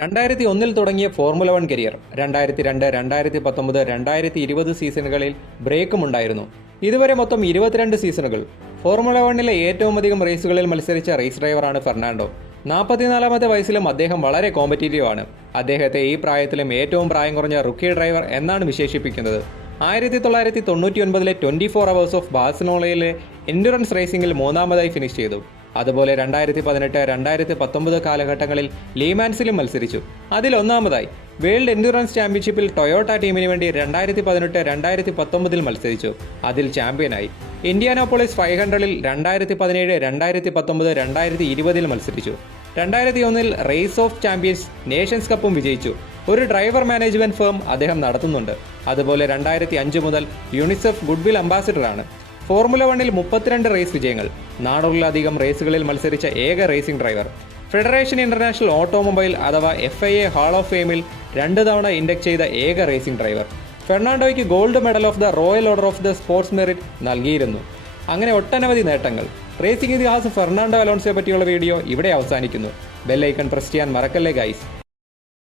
2001 തുടങ്ങിയ formula 1 career 2002, 2019, 2020 സീസണുകളിൽ ബ്രേക്കുമുണ്ടായിരുന്നു. ഇതുവരെ മൊത്തം 22 സീസണുകൾ. ഫോർമുല 1-ലെ ഏറ്റവും അധികം റേസുകളിൽ മത്സരിച്ച റേസ് ഡ്രൈവറാണ് ഫെർണാണ്ടോ. 44-ാമത്തെ വയസ്സിലും അദ്ദേഹം വളരെ കോമ്പറ്റീറ്റീവ് ആണ്. അദ്ദേഹത്തെ ഈ പ്രായത്തിലും ഏറ്റവും പ്രായം കുറഞ്ഞ റുക്കി ഡ്രൈവർ എന്നാണ് വിശേഷിപ്പിക്കുന്നത്. 1999-ലെ 24 അവേഴ്സ് ഓഫ് ബാഴ്സലോണയിലെ എൻഡുറൻസ് റേസിംഗിൽ മൂന്നാമതായി ഫിനിഷ് ചെയ്തു. അതുപോലെ 2018, 2019 കാലഘട്ടങ്ങളിൽ ലീമാൻസിലും മത്സരിച്ചു. അതിൽ ഒന്നാമതായി. വേൾഡ് എൻഡുറൻസ് ചാമ്പ്യൻഷിപ്പിൽ ടൊയോട്ട ടീമിന് വേണ്ടി 2018, 2019 മത്സരിച്ചു. അതിൽ ചാമ്പ്യനായി. ഇന്ത്യാനാപോളിസ് 500-ൽ 2017, 2019, 2020 മത്സരിച്ചു. 2001-ൽ റേസ് ഓഫ് ചാമ്പ്യൻസ് നേഷൻസ് കപ്പും വിജയിച്ചു. ഒരു ഡ്രൈവർ മാനേജ്മെന്റ് ഫേം അദ്ദേഹം നടത്തുന്നുണ്ട്. അതുപോലെ 2005 മുതൽ യുണിസെഫ് ഗുഡ്വിൽ അംബാസിഡറാണ്. ഫോർമുല 1-ൽ 32 റേസ് വിജയങ്ങൾ. 400-ലധികം റേസുകളിൽ മത്സരിച്ച ഏക racing driver. Federation International Automobile അഥവാ FIA ഹാൾ ഓഫ് ഫെയിമിൽ 2 തവണ ഇൻഡക്ട് ചെയ്ത ഏക റേസിംഗ് ഡ്രൈവർ. ഫെർണാണ്ടോയ്ക്ക് Gold Medal of the Royal Order of the Sports Merit നൽകിയിരുന്നു. അങ്ങനെ ഒട്ടനവധി നേട്ടങ്ങൾ. റേസിംഗ് ഇതിഹാസം ഫെർണാണ്ടോ അലോൺസോയെ പറ്റിയുള്ള വീഡിയോ ഇവിടെ അവസാനിക്കുന്നു. ബെൽ ഐക്കൺ പ്രസ് ചെയ്യാൻ മറക്കല്ലേ ഗൈസ്.